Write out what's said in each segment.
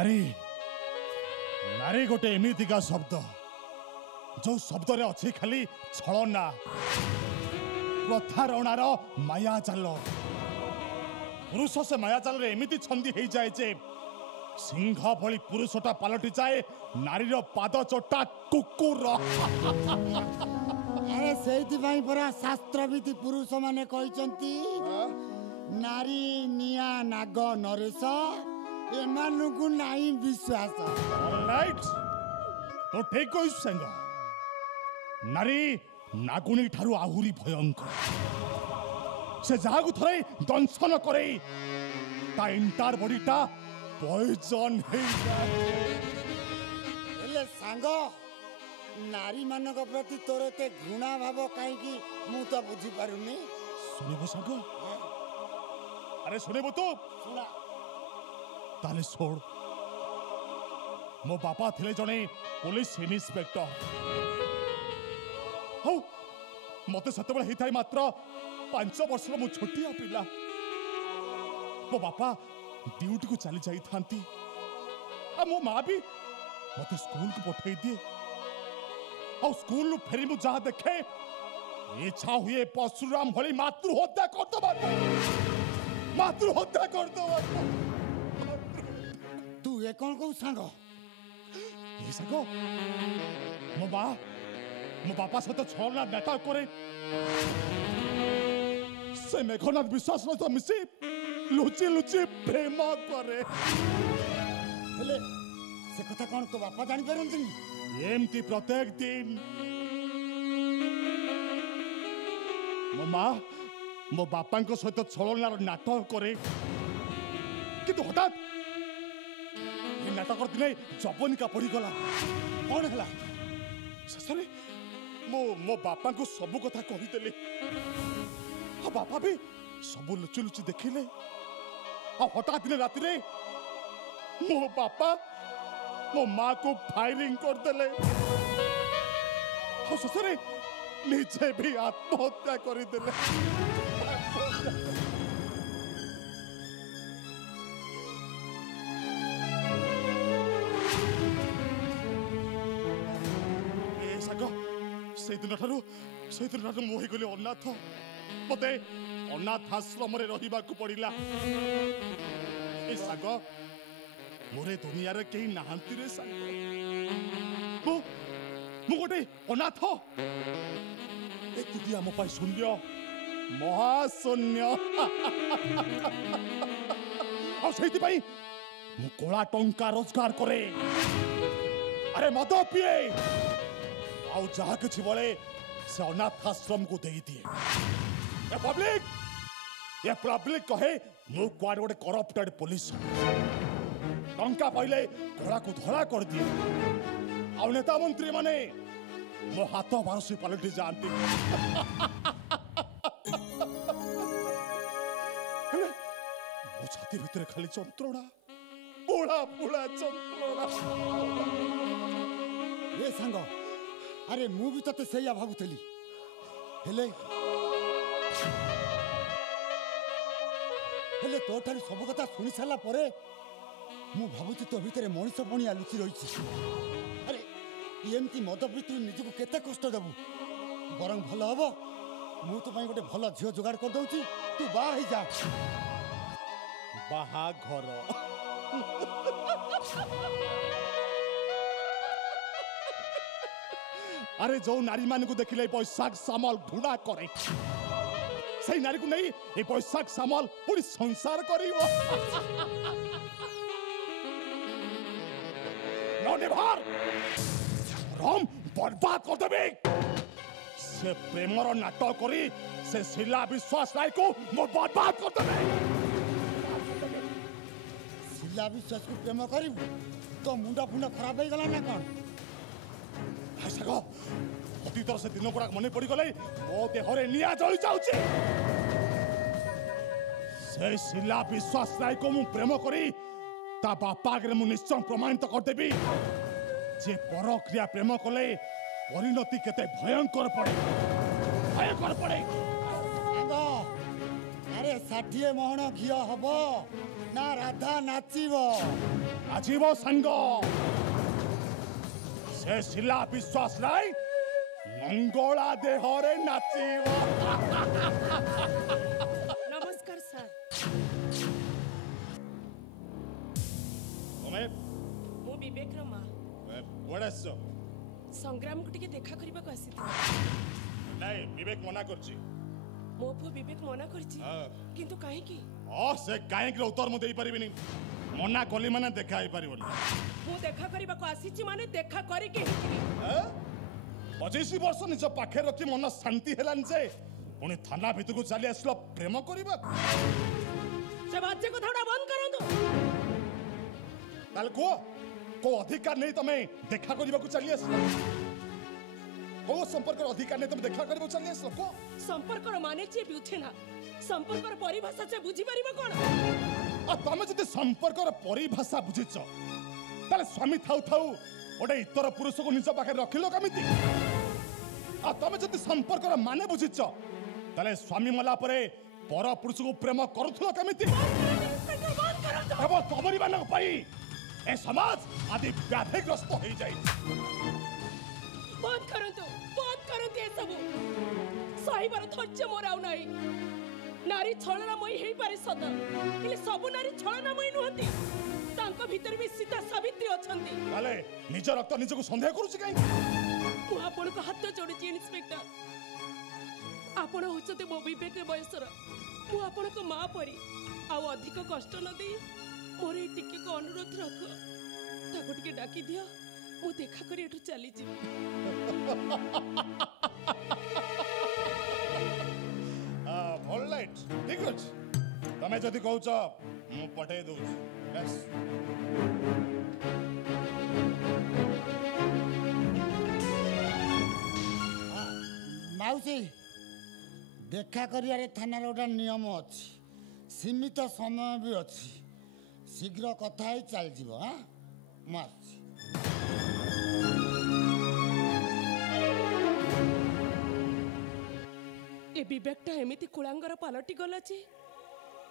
नारी नारी गोटे एमितिका शब्द जो शब्द रे अच्छी खाली छलना प्रथारणार माया जाल पुरुष से माया जाल रे एमिति छंदी हो जाए जे सिंह भली पुरुषटा पलटि जाए नारीर पाद चोटा कुकुर। अरे से परा शास्त्रविधि पुरुष माने कहते नारी निया नाग नरेश एमानकु नाही विश्वास। ऑलराइट तो ठीक कहि संग नारी नागुनी ठारू आहुरी भयंकर से जागु थरे दंशन करे ता इंटार बॉडीटा पॉइजन हे एले सांग नारी मानक प्रति तोर ते घृणा भाव काहे कि मु तो बुझी पारुनी। सुनेबो सांग अरे सुनेबो तो सुना ताले छोड़ मो बापा थिले जने पुलिस इन्स्पेक्टर हो मते सतबेले हेताई मात्र 5 वर्षर मो छोटिया पिला मो बापा ड्यूटी को चली जाई थांती आ मो मां भी मते स्कूल को पठाई दिए और स्कूल फेरी मु जा देखे इच्छा हुए परशुराम भली मातृ हत्या कर दो तू ये कौन को सांग ये सांग मो बापा सहित छलना नेता करे से मेघनाथ विश्वास तो मिसी लुचि लुचि प्रेम करे हेले से कथा कौन तो बापा जानी पारंती एमती प्रत्येक दिन मो बापा सहित छलनार नाटक करे किंतु हठात ये नाटक दिने जबनिका पड़गला कौन है शेष मो बापा को सबू कथा कहीदेली बापा भी सबू लुचि लुचि देखिले हठात दिन राति मो बापा मो माँ को फायरिंग करदेले शेष निजे भी आत्महत्या करदेले। से दिन मुही गली अनाथ मते अनाथ आश्रम रहा पड़ा साग मोरे दुनिया रे कहीं नहांती रे साग मु गोटे अनाथ एकुटिया मो पाई शून्य महाशून्य मु कोला टंका रोजगार करे अरे मद पिए आउ जहा किछि बोले से अनाथ आश्रम को दे दिए ये पब्लिक कहे मु क्वाड गोटे करप्टेड पुलिस टंका पाइले घोड़ा को धड़ा कर दिए आउ नेता मंत्री माने मो हाथ बारसी पलटि जाती मो छाती भितर खाली चंत्रणा पोड़ा पोड़ा चंत्रणा। ये सांग अरे मु भी तते सैया भाबुथली हेले हेले तो ठारी सब कथा सुनी साला परे मु भाबुची तो भितरे मଣିଷ पणिया लुचि रहिछि। अरे एमती मद पी तू निजको केते कष्ट देबु बरं भल हबो मु तो पई गोटे भल झियो जोगाड़ कर दउची तू बाहा ही जा बाहा घर अरे जो नारी मान को देखिले बैशाख सामल घृणा करे से नारी को नहीं ये बैशाख सामल पूरी संसार करिवो नौनिभार हम बर्बाद कर देबे से प्रेमर नाटक करी से शिला विश्वास राय को मो बर्बाद कर देबे। शिला विश्वास को प्रेम करिवु तो मुंडा फुंडा खराब हो गला ना कोन अतीतर से दिन गुड़ा मन पड़ गले मो देहरे निया जली जाउची से शिला विश्वास राय को मु प्रेम करी ता बापा आगे मु निश्चय प्रमाणित कर देबी जे परक्रिया प्रेम कले परिणति केते भयंकर पड़े अरे 60 मोहन घिया हब ना राधा नाचिब आजीव संग से शिला विश्वास राय मंगला देहरे नाचिब। नमस्कार सर। तुम्हें मु विवेक रो मां बड़स संग्राम को टिके देखा करबा को आसी नहीं विवेक मना करछि। मो पु विवेक मना करछि किंतु काहे की से काहे के उत्तर मु देई परिबिनी। मना कली माने देखा ही परिबनी। मु देखा करबा को आसी माने देखा करी के 25 वर्ष निज पाखे रखी मन शांति हेलान जे पुणी थाना भितर को चली आसलो प्रेम करबा। से बात को थोड़ा बंद करंतु। ताल को अधिकार नहीं तमे देखा करबा को चली आसलो। को संपर्क अधिकार नहीं तुम देखा करबा चली आसलो को संपर्क माने जे बुझे ना संपर्क परिभाषा से बुझी परिबा कोन। आ तमे जदि संपर्क परिभाषा बुझिछ ताले स्वामी थाउ थाउ ओडे इतर पुरुष को निज पाखे रखिलो कमिति। आ तमे जदि संपर्क माने बुझिछ ताले स्वामी मला परे पर पुरुष को प्रेम करूथलो कमिति। अब तमरी मानक पई ए समाज आदि व्याधिग्रस्त हो जाई। बंद करंतु ए सब सहीबार धैर्य मोर आउ नाही। नारी छलनामयी हेई पारे सदा हेले सब नारी छलनामयी नुहंती। तांको भीतर भी सीता सावित्री अछंती। ताले निज रक्त निज को संदेह करूछि काई। मु आपण को हाथ जोड़िछि इंस्पेक्टर। आपण होचते मो विवेक बयसर। मु आपण को मां परी आ अधिक कष्ट न दे मोर ए टिके को अनुरोध रख। ताको टिके डाकी दियो मु देखा करी एठु चली जी। ऑलराइट ठीक अछि। तमे जदि कहउछ मु पठे दउ। यस माउसी देखा करियारे थानार गोटे नियम अच्छी सीमित समय भी अच्छी शीघ्र कथा ही चल जीव। हाँ माउसी ए विवेकटा एमिति कुलांगर पालटी गला जे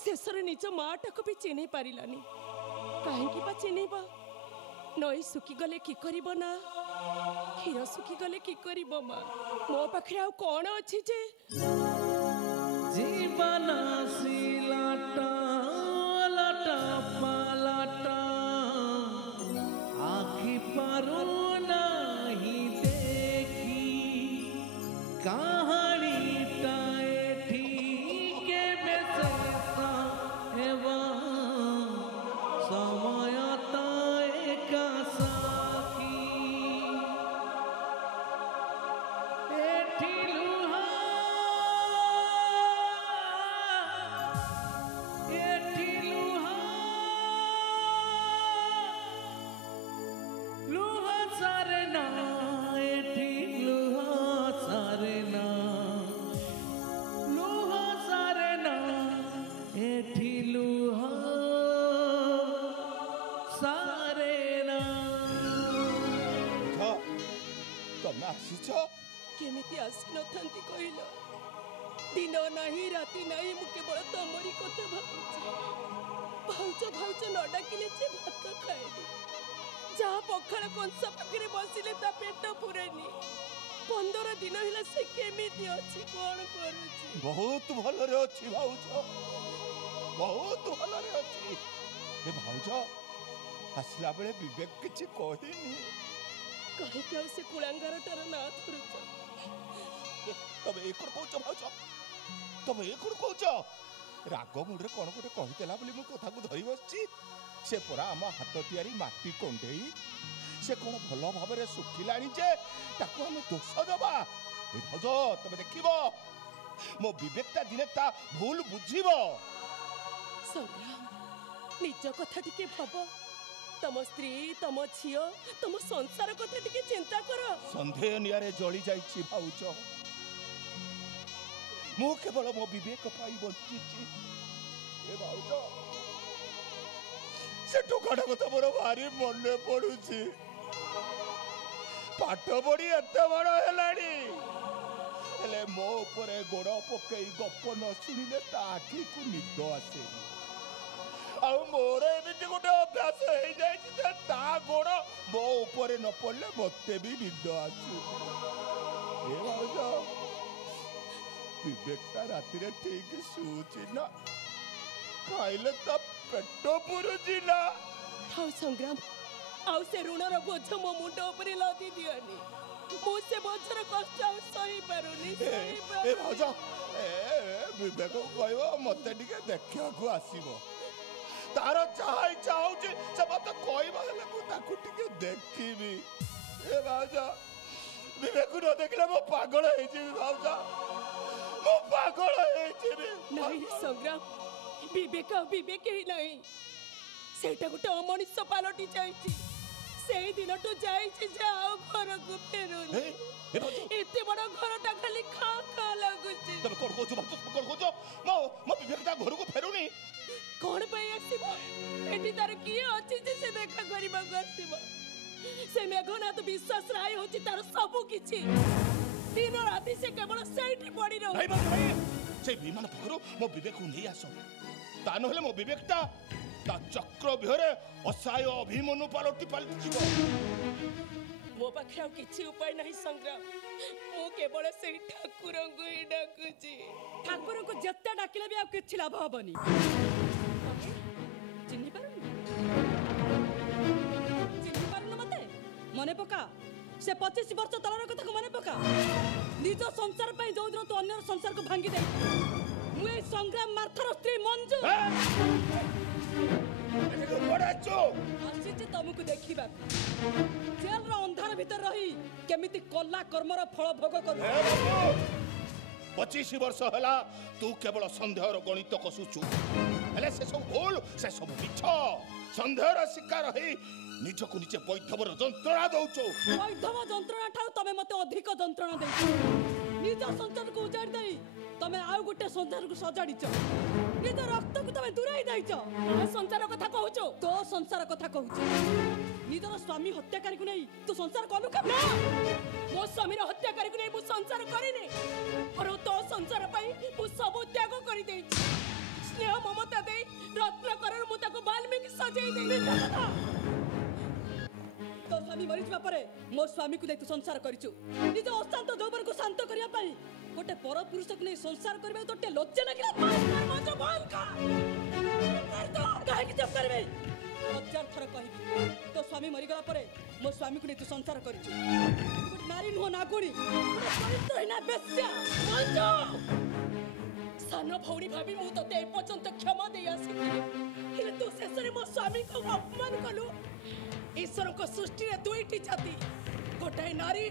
शेषरे निज माटाको भी चिन्ह पारिलानी। काहेकि बा चिन्हबा नई सुखी गले की करिबो ना क्षीर सुखी गले की करिबो मा। मो पाखरे आउ कोन अछि जे जीवन सिलाटा लाटा पालाटा आखि पारो नाही देखी कहानी टाए ठीक बेससा एवा समय ताए का साकी एठी लुहा एठी लुहा लुहा सारे ना एठी लुहा सारे ना लुहा सारे ना एठी लुहा सारे ना। तमे आसीछ केमिति आसी नथांती कहिलो। दिन नाही राति नाही मु केवल तमरी कथा भाबुची। भाउच भाउच न डाकिले जे भात खाएनी। जा पखाळ कंस पाखरे बसिले ता पेट पुरेनी। 15 दिन हिला से केमिति अछि कोन करूची। बहुत भलरे अछि भाउज बहुत भलरे अछि। ए भाउज आसला बेले विवेक किछि कहिनी। कहे के से कुलांगारटार ना धरुच। तबे एकड़ कहउछ भाउज तबे एकड़ कहउछ राग मुडरे कोन कोटे कहितेला बोली मु कथा को धरि बसछि। से परा आम हाथ तियारी माटी कोंडेई से कोन भल भाबरे सुखिलाणी जे ताको हम दोष दबा। ए भाउज तबे देखिबो मो विवेकता दिने ता भूल बुझिबो। संग्राम निज कथा टिके भाब। तम स्त्री तम झियो तम संसार कथा टिके चिंता कर। संदेह नियारे जली जाइछि भाउज। मु केवल मो विवेक पाई बंचिछि। ए भाउज से टोकाटा कथा मोर भारी मने पड़ुछि। पाठ पढ़ी एते बड़ हेलाणी हेले मो ऊपर गोड़ पकई गप न शुणिले ता आखि को निद आसे। ଆଉ ମୋର ଏମିତି ଗୋଟେ ଅଭ୍ୟାସ ହେଇଯାଇଛି ଯେ ତା ଗୋଡ଼ ମୋ ଉପରେ ନ ପଡ଼ିଲେ ମତେ ବି ନିଦ ଆସୁ। ଏ ଭାଉଜ ବିବେକଟା ରାତିରେ ଠିକ୍ ଶୁଉଛି ନା? ଖାଇଲେ ତା ପେଟ ପୁରୁଛି ନା? ଥାଉ ସଂଗ୍ରାମ, ଆଉ ସେ ଋଣର ବୋଝ ମୋ ମୁଣ୍ଡ ଉପରେ ଲଦି ଦିଅନି। ମୁଁ ସେ ବୋଝର କଷ୍ଟ ଆଉ ସହିପାରୁନି। ଏ ଭାଉଜ ବିବେକ କହିବ ମତେ ଟିକେ ଦେଖିବାକୁ ଆସିବ। ତାର ଯାହା ଇଚ୍ଛା ହଉଛି ସେ ମତେ କହିବ, ହେଲେ ମୁଁ ତାକୁ ଟିକେ ଦେଖିବି। ଏ ଭାଉଜ ବିବେକ ନ ଦେଖିଲେ ମୁଁ ପାଗଳ ହେଇଯିବି। ଭାଉଜ ମୁଁ ପାଗଳ ହେଇଯିବି। ନାଇଁ ସଂଗ୍ରାମ, ବିବେକ ବିବେକ ହିଁ ନାହିଁ, ସେଇଟା ଗୋଟେ ଅମଣିଷ ପାଲଟି ଯାଇଛି। ସେଇ ଦିନଠୁ ଯାଇଛି ଯେ ଆଉ ଘରକୁ ଫେରୁନି। ଏତେ ବଡ଼ ଘରଟା ଖାଲି ଖା ଖା ଲାଗୁଛି। ତମେ କଣ କହୁଛ ଭାଉଜ? କଣ କହୁଛ? ମୋ ବିବେକଟା ଘରକୁ ଫେରୁନି? କଣ ପାଇଁ ଆସିବ? ଏଠି ତାର କିଏ ଅଛି ଯେ ସେ ଦେଖା କରିବାକୁ ଆସିବ? ସେ ମେଘନାଥ ବିଶ୍ୱାସ ରାୟ ହଉଛି ତାର ସବୁ କିଛି। ଦିନ ରାତି ସେ କେବଳ ସେଇଠି ପଡି ରହୁଛି। ସେ ବିମାନ ପାଖରୁ ମୋ ବିବେକକୁ ନେଇ ଆସ। ତା ନହେଲେ ମୋ ବିବେକଟା ତା ଚକ୍ର ବିହରେ ଅସହାୟ ଅଭିମନ୍ୟୁ ପାଲଟିଯିବ। ମୋ ପାଖରେ ଆଉ କିଛି ଉପାୟ ନାହିଁ ସଂଗ୍ରାମ। ମୁଁ କେବଳ ସେଇ ଠାକୁରଙ୍କୁ ହିଁ ଡାକୁଛି। ଠାକୁରଙ୍କୁ ଯେତେ ଡାକିଲେ ବି ଆଉ କିଛି ଲାଭ ହବନି। ଚିହ୍ନି ପାରୁନ ମତେ? ମନେ ପକା ସେ 25 ବର୍ଷ ତଳର କଥାକୁ ମନେ ପକା। ନିଜ ସଂସାର ପାଇଁ ଯୋଉଦିନ ତୁ ଅନ୍ୟର ସଂସାରକୁ ଭାଙ୍ଗି ଦେଇ, ମୁଁ ଏଇ ସଂଗ୍ରାମ ମାର୍ଥର ସ୍ତ୍ରୀ ମଞ୍ଜୁ ଆସିଛି ତମକୁ ଦେଖିବାକୁ। ଜେଲର ଅନ୍ଧାର ଭିତରେ ରହି କେମିତି କଲା କର୍ମର ଫଳ ଭୋଗ କରୁ। 25 ବର୍ଷ ହେଲା ତୁ କେବଳ ସନ୍ଦେହର ଗଣିତ କଷୁଛୁ। ହେଲେ ସେ ସବୁ ଭୁଲ, ସେ ସବୁ ମିଛ। ସନ୍ଦେହର ଶିକାର ହେଇ ନିଜକୁ ନିଜେ ବୈଧବର ଯନ୍ତ୍ରଣା ଦଉଛୁ। ବୈଧବ ଯନ୍ତ୍ରଣା ଠାରୁ ତମେ ମତେ ଅଧିକ ଯନ୍ତ୍ରଣା ଦେଇଛ। ନିଜ ସଂସାରକୁ ଉଜାଡ଼ି ଦେଇ ତମେ ଆଉ ଗୋଟେ ସଂସାରକୁ ସଜାଡ଼ିଛ। ନିଜ ରକ୍ତକୁ ତମେ ଦୂରେଇ ଦେଇଛ। ସଂସାର କଥା କହୁଛୁ? ତୋ ସଂସାର କଥା କହୁଛୁ। ନିଜର ସ୍ୱାମୀ ହତ୍ୟାକାରୀକୁ ନେଇ ତୁ ସଂସାର କଲୁ କେବେ? ମୋ ସ୍ୱାମୀର ହତ୍ୟାକାରୀକୁ ନେଇ ମୁଁ ସଂସାର କରିନି। ବରଂ ତୋ ସଂସାର ପାଇଁ ମୁଁ ସବୁ ତ୍ୟାଗ କରିଦେଇଛି। ସ୍ନେହ ମମତା ଦେଇ ରତ୍ନକରରୁ ମୁଁ ତାକୁ ବାଲ୍ମୀକି ସଜେଇ ଦେଇଛି। ତୋ ସ୍ୱାମୀ ମରିଯିବା ପରେ ମୋ ସ୍ୱାମୀକୁ ନେଇ ତୁ ସଂସାର କରିଛୁ। ନିଜ ଅଶାନ୍ତ ଯୌବନକୁ ଶାନ୍ତ କରିବା ପାଇଁ ଗୋଟେ ପର ପୁରୁଷକୁ ନେଇ ସଂସାର କରିବାକୁ ତୋତେ ଲଜ୍ଜା ଲାଗିଲା? କାହିଁକି ଚୁପ୍ କରିବି? 1000 ଥର କହିବି, ତୋ ସ୍ୱାମୀ ମରିଗଲା ପରେ ମୋ ସ୍ୱାମୀକୁ ନେଇ ତୁ ସଂସାର କରିଛୁ। ଗୋଟେ ନାରୀ ନୁହଁ ନାଗୁଣୀ, ଚରିତ୍ରହୀନା ବେଶ୍ୟା। ସାନ ଭଉଣୀ ଭାବି ମୁଁ ତତେ ଏପର୍ଯ୍ୟନ୍ତ କ୍ଷମା ଦେଇ ଆସିଥିଲି, ହେଲେ ତୁ ଶେଷରେ ମୋ ସ୍ୱାମୀକୁ ଅପମାନ କଲୁ। ଈଶ୍ୱରଙ୍କ ସୃଷ୍ଟିରେ ଦୁଇଟି ଜାତି, ଗୋଟାଏ ନାରୀ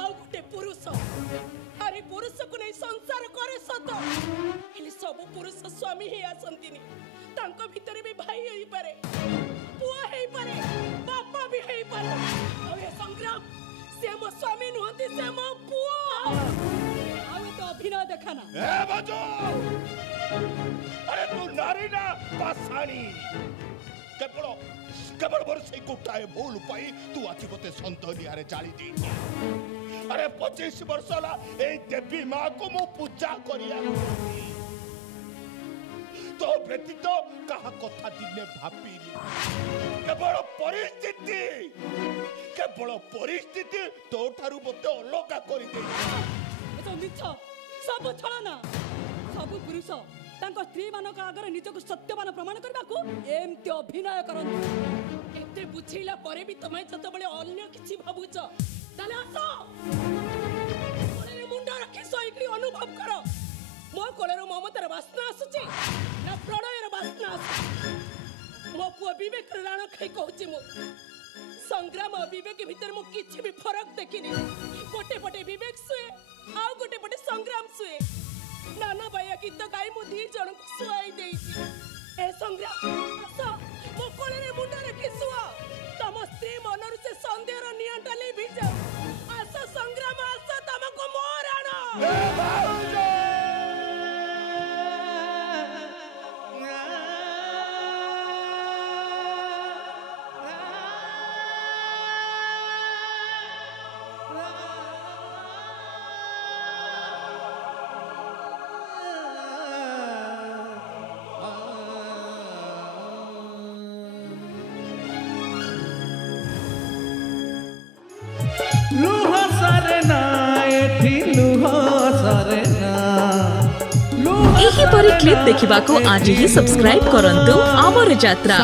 ଆଉ ଗୋଟେ ପୁରୁଷ। ନାରୀ ପୁରୁଷକୁ ନେଇ ସଂସାର କରେ ସତ, ହେଲେ ସବୁ ପୁରୁଷ ସ୍ୱାମୀ ହେଇ ଆସନ୍ତିନି। ତାଙ୍କ ଭିତରେ ବି ଭାଇ ହେଇପାରେ, ପୁଅ ହେଇପାରେ, ବାପା ବି ହେଇପାରେ। ଆଉ ଏ ସଂଗ୍ରାମ, ସେ ମୋ ସ୍ୱାମୀ ନୁହନ୍ତି, ସେ ମୋ ପୁଅ। ଆଉ ଏତେ ଅଭିନୟ ଦେଖାନା। ଆରେ ତୁ ନାରୀ ନା ପାଷାଣୀ? କେବଳ ମୋର ସେଇ ଗୋଟାଏ ଭୁଲ ପାଇଁ ତୁ ଆଜି ମତେ ସନ୍ଦେହରେ ଜାଳି ଦେଇଛୁ। ଆରେ 25 ବର୍ଷ ହେଲା ଏଇ ଦେବୀ ମାକୁ ମୁଁ ପୂଜା କରିବାକୁ तो व्यतीत कहा कथा दिने भाबिनी केवल परिस्थिति तो ठारू मते अलगा करि दे एतो मिछ सब छळना सब पुरुष तांको स्त्री मानक आगर निजको सत्यवान प्रमाण करबाकू एमते अभिनय करन एते बुझिला परे भी तमे जतबेले अन्य किछि भाबुछ ताले आसो कोले मुंडा रखी सोइकी अनुभव करो मो कोलेरो ममतार वासना आसुची ना प्रणयर वासना आसुची मो पुआ विवेक राण खाई कहूची मो संग्राम और विवेक भीतर मु किछि भी फरक देखिनी गोटे पटे विवेक सुए आउ गोटे पटे संग्राम सुए नाना बाया गीत गाई मु दी जन को सुआई देइची ए संग्राम आसो मो कोलेरे मुंडा रखी सुआ तम स्त्री मनरु से संदेहर नियंटा ले भी जाओ आसो संग्राम आसो तमको मोराणो लुह सारे ना एठी लुह सारे ना एही परी क्लिप देखिबाको आज ही सब्सक्राइब करंतु आमर यात्रा।